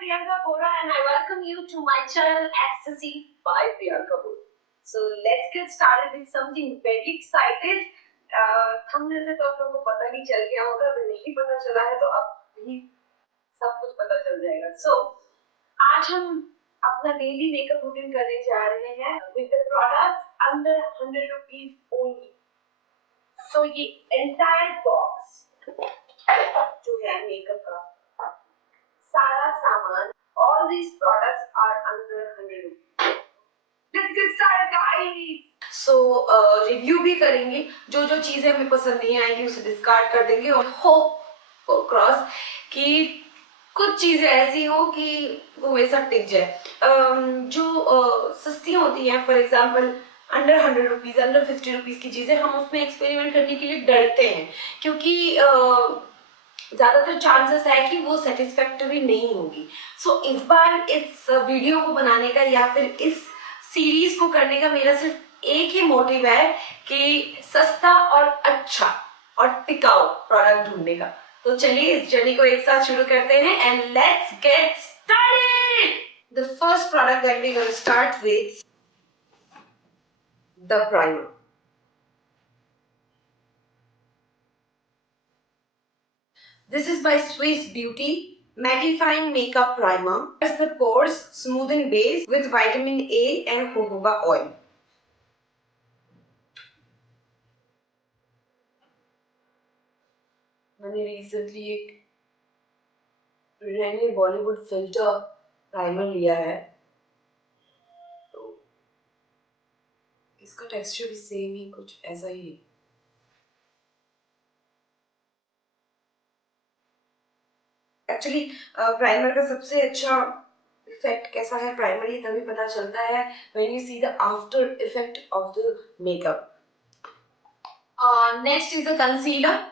Priyanka Bora and I welcome you to my channel Ecstasy by Priyanka Bora. So let's get started with something very excited. thumbnail से तो आप लोगों को पता नहीं चल गया होगा, अगर नहीं पता चला है तो अब भी सब कुछ पता चल जाएगा. So आज हम अपना डेली मेकअप रूटीन करने जा रहे हैं with the products under 100 rupees only. So ये entire box जो है मेकअप का सारा सामान, all these products are under 100 rupees. Let's get started guys. So review भी करेंगे, जो जो चीजें हमें पसंद नहीं आएंगी उसे डिस्कार्ड कर देंगे और होप क्रॉस कि कुछ चीजें ऐसी हो कि वो मेरे साथ टिक जाए. जो सस्ती होती हैं, for example under 100 rupees, under 50 rupees की चीजें, हम उसमें एक्सपेरिमेंट करने के लिए डरते हैं क्योंकि ज्यादातर चांसेस है कि वो सेटिस्फैक्टरी नहीं होगी. सो इस बार इस वीडियो को बनाने का या फिर इस सीरीज को करने का मेरा सिर्फ एक ही मोटिव है कि सस्ता और अच्छा और टिकाऊ प्रोडक्ट ढूंढने का. तो चलिए इस जर्नी को एक साथ शुरू करते हैं and let's get started. The first product that we gonna start with the primer. This is by Swiss Beauty Mattifying Makeup Primer. As the pores, smoothen base with vitamin A and jojoba oil. मैंने recently एक रेनी Bollywood filter primer लिया है, तो इसका texture भी same ही कुछ ऐसा ही है. एक्चुअली प्राइमर का सबसे अच्छा इफेक्ट कैसा है प्राइमर, ये तभी पता चलता है when you see the after effect of the makeup. Next is the concealer.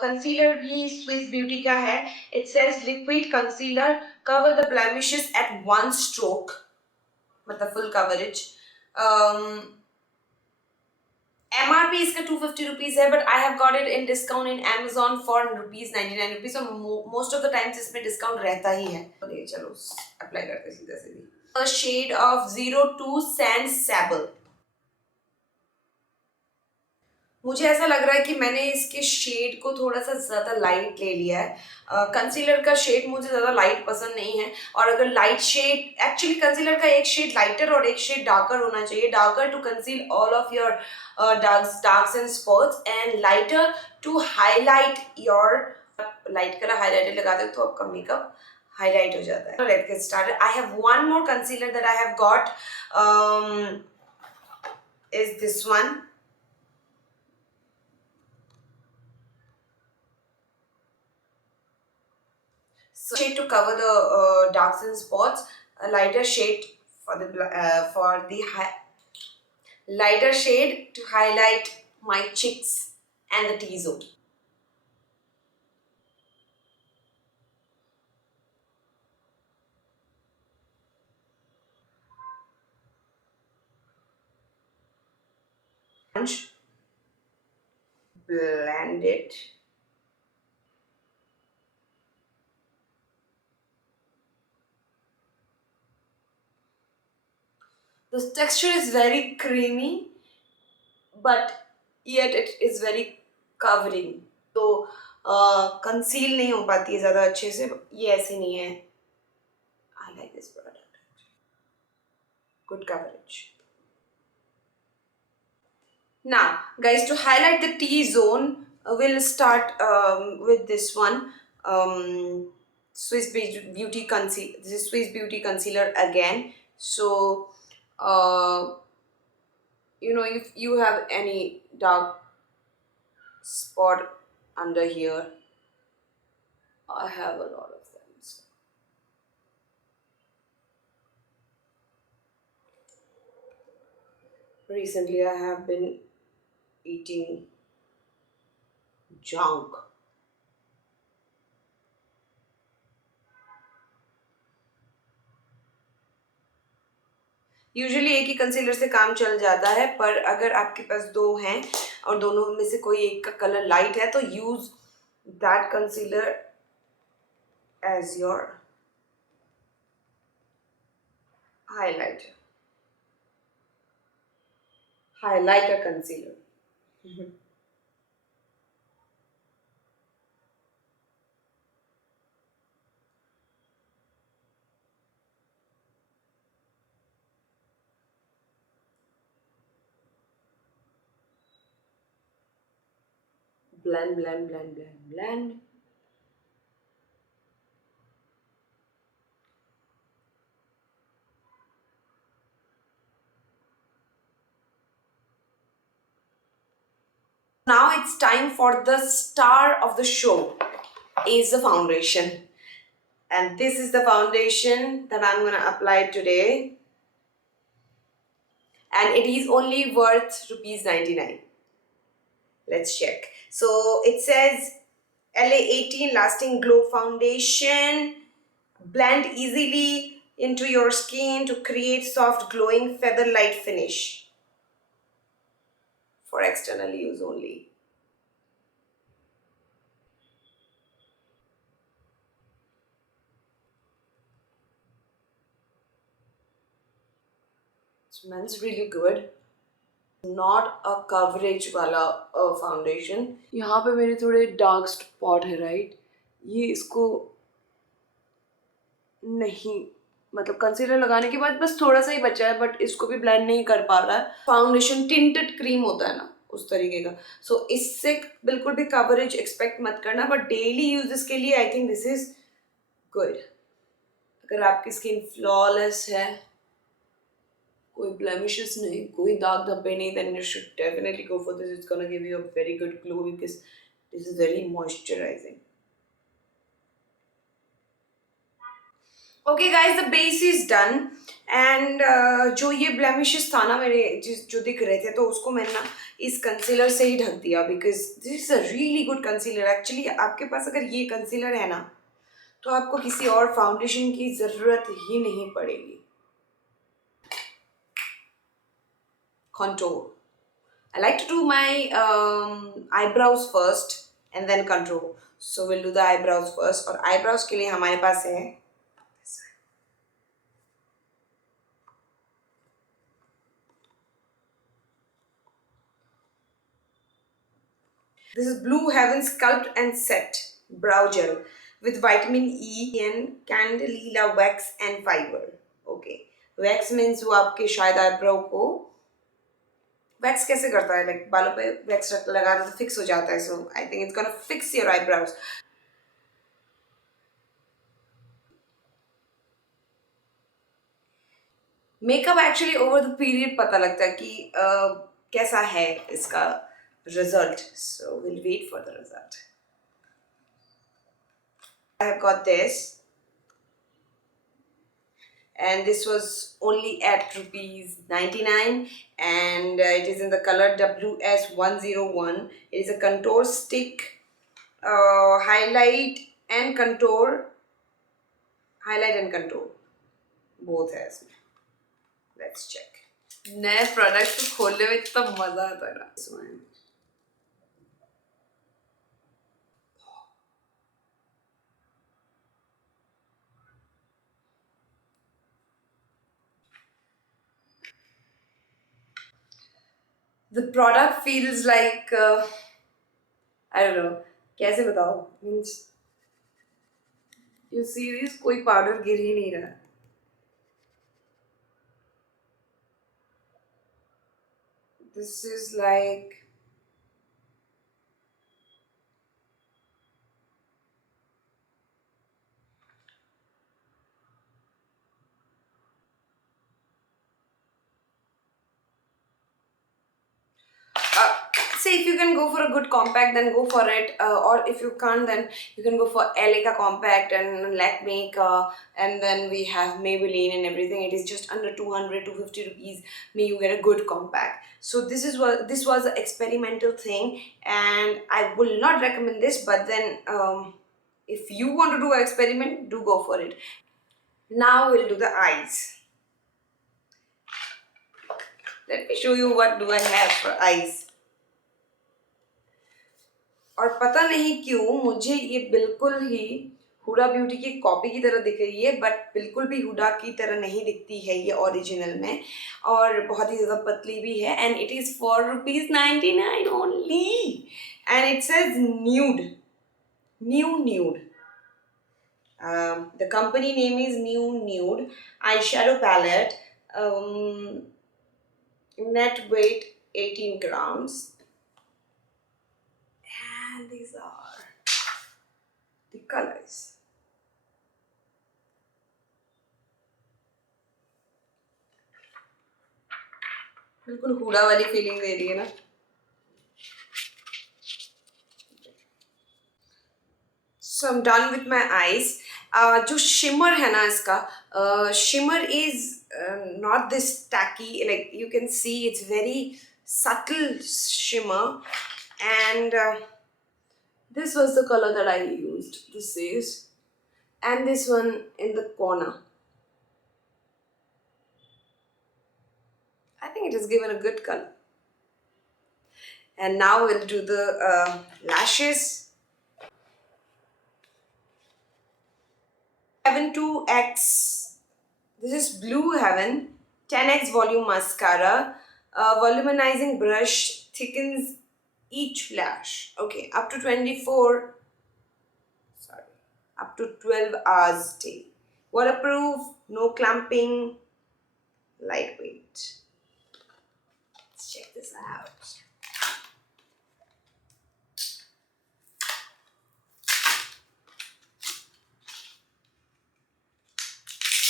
Concealer भी स्विस ब्यूटी का है. It says liquid concealer cover the blemishes at one stroke, मतलब फुल कवरेज. MRP इसका 250 रुपीज है, but I have got it in discount in Amazon for ₹99 rupees. और most of the times इसमें discount रहता ही है. तो चलो अप्लाई करते सीधा सीधी. Shade of 02 sand sable. मुझे ऐसा लग रहा है कि मैंने इसके शेड को थोड़ा सा ज़्यादा लाइट ले लिया है. कंसीलर का शेड मुझे ज़्यादा लाइट पसंद नहीं है, और अगर लाइट शेड, एक्चुअली कंसीलर का एक शेड लाइटर और एक शेड डार्कर होना चाहिए. Darker to conceal all of your darks and spots, and lighter to highlight your. Light colour highlighter लगाते हो तो आपका मेकअप हाईलाइट हो जाता है. Let's get started. I have one more concealer that I have got, is this one. So shade to cover the darks and spots, a lighter shade for the lighter shade to highlight my cheeks and the T-zone. Blend it. The texture is very creamy, but yet it is very covering. तो conceal नहीं हो पाती है ज़्यादा अच्छे से. ये ऐसे नहीं है. I like this product. Good coverage. Now, guys, to highlight the T-zone, we'll start with this one. Swiss Beauty Concealer. This is Swiss Beauty Concealer again. So, if you have any dark spot under here, I have a lot of them. So. Recently, I have been eating junk. Usually एक ही concealer से काम चल जाता है, पर अगर आपके पास दो हैं और दोनों में से कोई एक का कलर लाइट है तो use that concealer as your highlighter, highlighter concealer. Blend, blend, blend, blend, blend. Now it's time for the star of the show, is the foundation. And this is the foundation that I'm gonna apply today. And it is only worth rupees 99. Let's check. So it says LA18 Lasting Glow Foundation. Blend easily into your skin to create soft glowing feather light finish. For external use only. It smells really good. Not a coverage वाला foundation. यहाँ पे मेरे थोड़े dark spot है, right? ये इसको नहीं, मतलब कंसीलर लगाने के बाद बस थोड़ा सा ही बचा है, बट इसको भी ब्लेंड नहीं कर पा रहा है. फाउंडेशन टिंटेड क्रीम होता है ना, उस तरीके का. सो इससे बिल्कुल भी कवरेज एक्सपेक्ट मत करना, बट डेली यूजेस के लिए I think this is good. अगर आपकी स्किन फ्लॉलेस है, कोई blemishes नहीं, कोई दाग धब्बे नहीं, then you should definitely go for this. It's gonna give you a very good glow because this is very moisturizing. Okay guys, the base is done. And जो ये blemishes था ना मेरे जो दिख रहे थे, तो उसको मैंने ना इस कंसीलर से ही ढक दिया, because this is a really good concealer. Actually आपके पास अगर ये कंसीलर है ना, तो आपको किसी और फाउंडेशन की ज़रूरत ही नहीं पड़ेगी. Contour. I like to do my eyebrows first and then contour. So we'll do the eyebrows first. और eyebrows के लिए हमारे पास है this is Blue Heaven Sculpt and Set Brow Gel with vitamin E and Candelilla wax and fiber. Okay. Wax means वो आपके शायद eyebrow को wax कैसे करता है, लाइक बालों पे वैक्स लगा दो तो फिक्स हो जाता है. So I think it's gonna fix your eyebrows. Makeup actually over the period पता लगता है कि कैसा है इसका result. So will wait for the result. I have got this and this was only at rupees 99, and it is in the color WS101. It is a contour stick, highlight and contour both है इसमें. Let's check. नए product को खोलने में इतना मजा आता है ना. The product feels like I don't know, कैसे बताओ, means you see this, कोई पाउडर गिर ही नहीं रहा. This is like say if you can go for a good compact, then go for it, or if you can't, then you can go for LA ka compact and Lakme ka, and then we have Maybelline and everything. It is just under 200-250 rupees. May you get a good compact. So this was an experimental thing, and I will not recommend this. But then, if you want to do an experiment, do go for it. Now we'll do the eyes. Let me show you what do I have for eyes. और पता नहीं क्यों मुझे ये बिल्कुल ही Hooda beauty की copy की तरह दिख रही है, बट बिल्कुल भी हुडा की तरह नहीं दिखती है ये ओरिजिनल में, और बहुत ही ज़्यादा पतली भी है। And it is for ₹99 only, and it says new nude. The company name is New Nude eyeshadow palette. Net weight 18 grams, and these are the colors. बिल्कुल हुडा वाली फीलिंग दे रही है ना। So I'm done with my eyes. जो shimmer है ना इसका, shimmer is not this tacky, like you can see it's very subtle shimmer, and this was the color that I used. This is, and this one in the corner. I think it has given a good color. And now we'll do the lashes. Heaven 2X. This is Blue Heaven 10X volume mascara. Voluminizing brush thickens each lash. Okay, up to 12 hours stay. Waterproof, no clumping, lightweight. Let's check this out.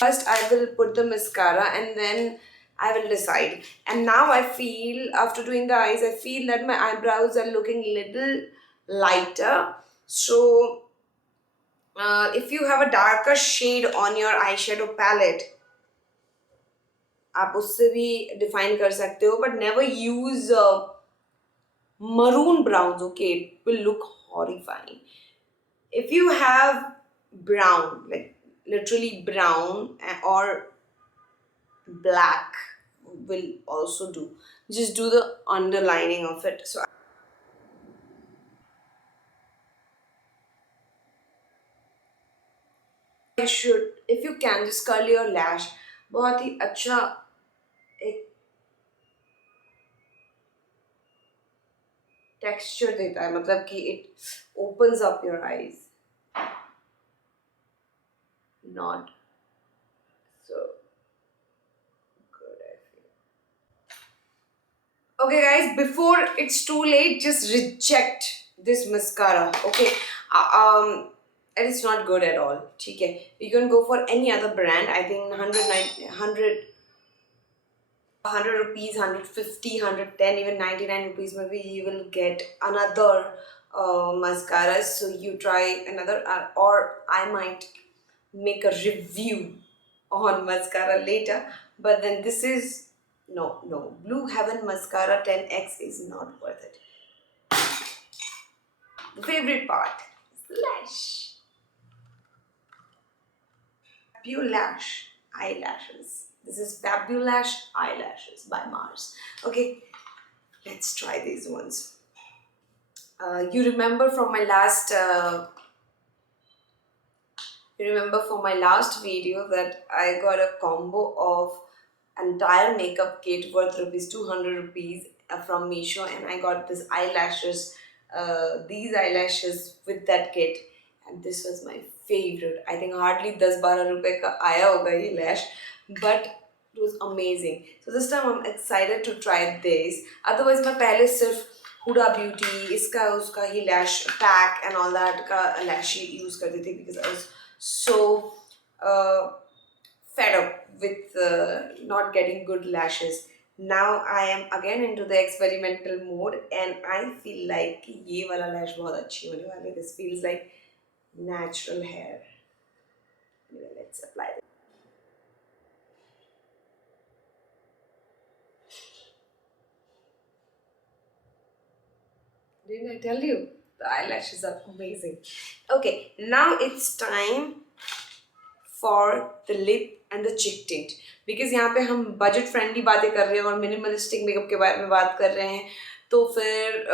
First, I will put the mascara and then I will decide. And now I feel, after doing the eyes, I feel that my eyebrows are looking little lighter. So, if you have a darker shade on your eyeshadow palette, आप उससे भी define कर सकते हो, but never use maroon browns, okay? It will look horrifying. If you have brown, like literally brown or black, will also do. Just do the underlining of it. So I should, if you can, just curl your lash. बहुत ही अच्छा एक texture देता है, मतलब कि it opens up your eyes. Not so good, I feel. Okay guys, before it's too late, just reject this mascara, okay? And it's not good at all, ठीक है? You can go for any other brand. I think 100 rupees, 150, 110, even 99 rupees maybe you will get another mascara. So you try another, or I might make a review on mascara later. But then this is, no, Blue Heaven mascara 10X is not worth it. The favorite part is the lash. Fabulash eyelashes. This is Fabulash eyelashes by Mars. Okay, let's try these ones. You remember from my last video that I got a combo of entire makeup kit worth ₹200 from Meesho, and I got this eyelashes, these eyelashes with that kit, and this was my favorite. I think hardly 10-12 रुपए का आया होगा ये lash, but it was amazing. So this time I'm excited to try this. Otherwise मैं पहले सिर्फ Hooda beauty इसका उसका ही lash pack and all that का lash use करती थी, because I was so fed up with not getting good lashes. Now I am again into the experimental mode, and I feel like ये वाला lash बहुत अच्छी होने वाली है. This feels like natural hair. Let's apply this. Didn't I tell you? The eyelashes are amazing. Okay, now it's time for the lip and the cheek tint. Because यहाँ पे हम budget friendly बातें कर रहे हैं और minimalistic makeup के बारे में बात कर रहे हैं, तो फिर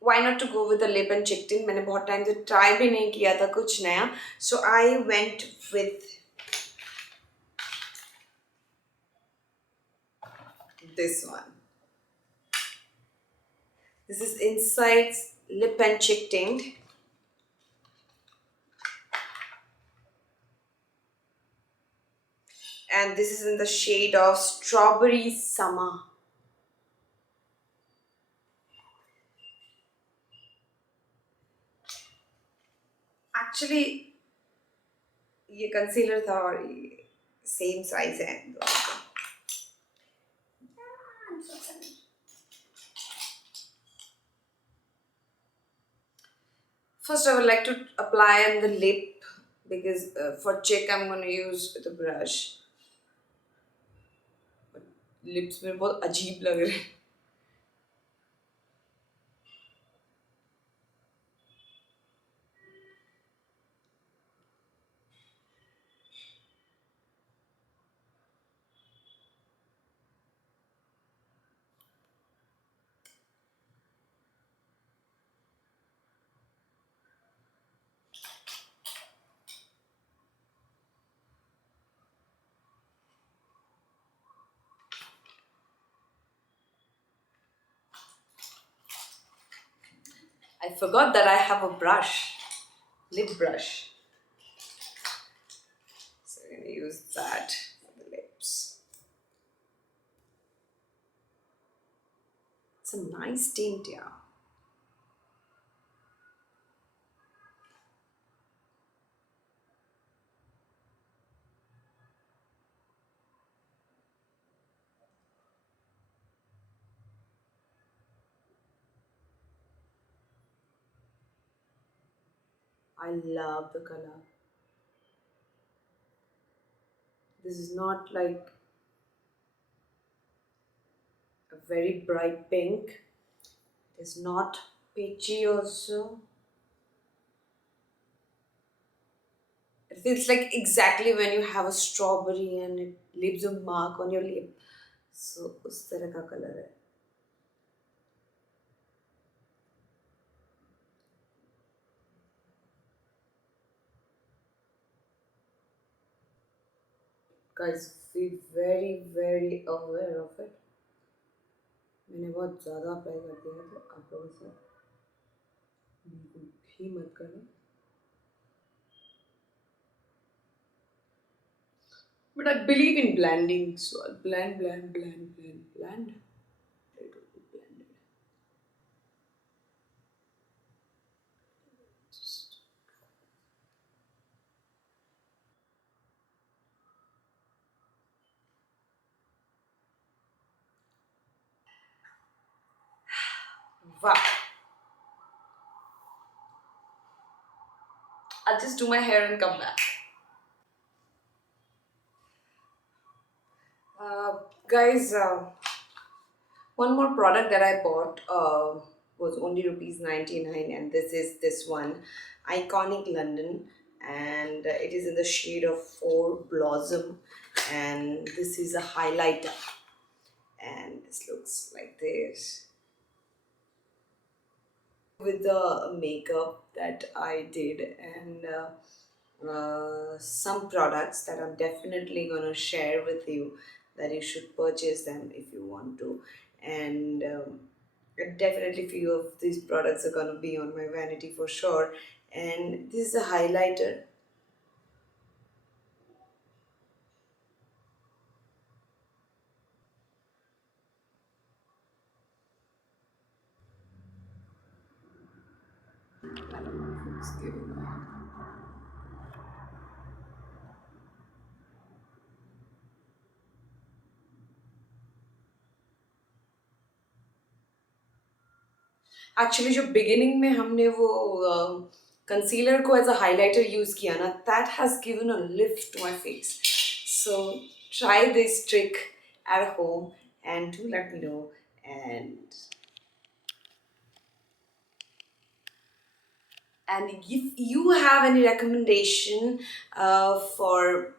why not to go with the lip and cheek tint? मैंने बहुत टाइम से ट्राई भी नहीं किया था कुछ नया, so I went with this one. This is Insight's lip and cheek tint. And this is in the shade of Strawberry Summer. Actually, ये कंसीलर था और ये सेम साइज है दोनों का. First, I would like to apply on the lip because for cheek I'm going to use the brush. Lips में बहुत अजीब लग रहे हैं. I forgot that I have a brush, lip brush. So I'm going to use that for the lips. It's a nice tint, yeah. I love the color. This is not like a very bright pink. It is not peachy also. It feels like exactly when you have a strawberry and it leaves a mark on your lip. So उस तरह का color है. Guys, be very very aware of it. मैंने बहुत ज़्यादा apply कर दिया है तो आप लोगों से बिल्कुल भी मत करना. But I believe in blending, so I'll blend. It will be blended. Wow. I'll just do my hair and come back. Guys, one more product that I bought was only rupees 99, and this is this one, Iconic London, and it is in the shade of 4 Blossom, and this is a highlighter, and this looks like this. With the makeup that I did and some products that I'm definitely gonna share with you that you should purchase them if you want to, and definitely few of these products are gonna be on my vanity for sure. And this is a highlighter. I don't know if it's giving off. Actually जो beginning में हमने वो concealer को as a highlighter use किया ना, that has given a lift to my face. So try this trick at home and do let me know. And if you have any recommendation for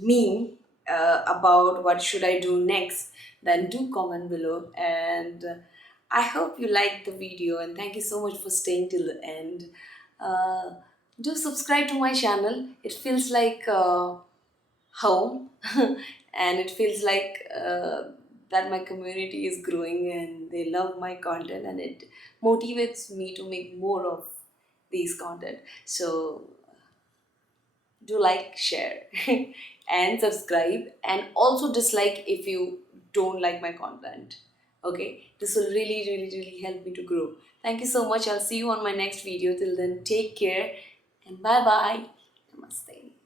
me about what should I do next, then do comment below. And I hope you liked the video and thank you so much for staying till the end. Uh, do subscribe to my channel. It feels like home and it feels like that my community is growing and they love my content and it motivates me to make more of these content. So do like, share, and subscribe, and also dislike if you don't like my content. Okay, this will really, really, really help me to grow. Thank you so much. I'll see you on my next video. Till then, take care and bye bye. Namaste.